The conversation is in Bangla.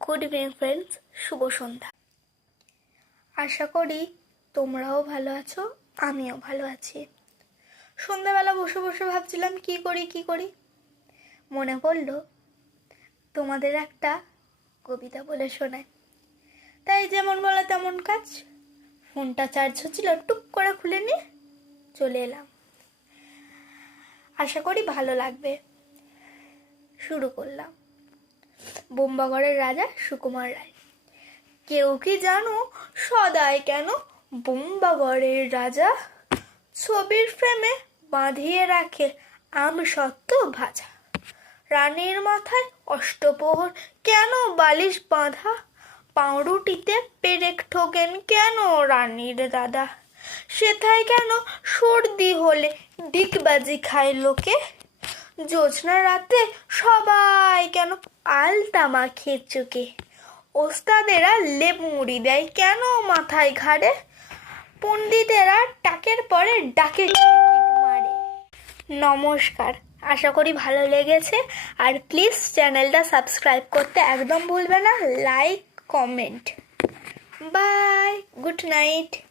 গুড ইভিনিং ফ্রেন্ডস, শুভ সন্ধ্যা। আশা করি তোমরাও ভালো আছো, আমিও ভালো আছি। সন্ধ্যাবেলা বসে বসে ভাবছিলাম কি করি। মনে পড়ল তোমাদের একটা কবিতা বলে শোনায়। তাই যেমন বলা তেমন কাজ, ফোনটা চার্জ হচ্ছিল, টুক করে খুলে নিয়ে চলে এলাম। আশা করি ভালো লাগবে। শুরু করলাম। বোম্বাগড়ের রাজা সুকুমার রায়। কেউ কি জানো সদাই কেন বোম্বাগড়ের রাজা ছবির ফ্রেমে বাঁধিয়ে রাখে আমসত্ত্ব ভাজা? রানীর মাথায় অষ্টপ্রহর কেন বালিশ বাঁধা? পাউরুটিতে পেরেক ঠোকেন কেন রানীর দাদা? সেথায় কেন সর্দি হলে ডিগবাজি খায় লোকে? জ্যোৎস্না রাতে সবাই কেন আলতা মাখে চোখে? ওস্তাদেরা লেপ মুড়ি দেয় কেন মাথায় ঘাড়ে? পণ্ডিতেরা টাকের পরে ডাকের টিকিট মারে। নমস্কার, আশা করি ভালো লেগেছে। আর প্লিজ চ্যানেলটা সাবস্ক্রাইব করতে একদম ভুলবে না। Like, comment. Bye, good night.